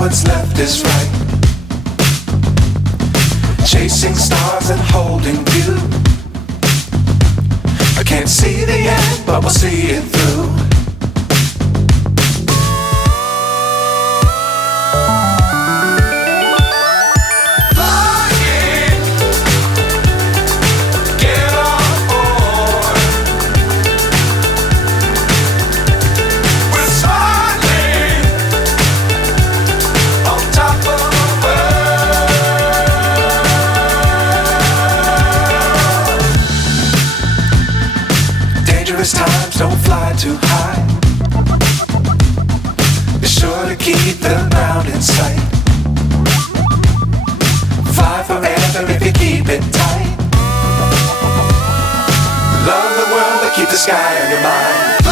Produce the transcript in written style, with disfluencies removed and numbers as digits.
what's left is right. Chasing stars and holding you. I can't see the end, but we'll see it through. Times don't fly too high. Be sure to keep the ground in sight. Fly forever if you keep it tight. Love the world but keep the sky on your mind.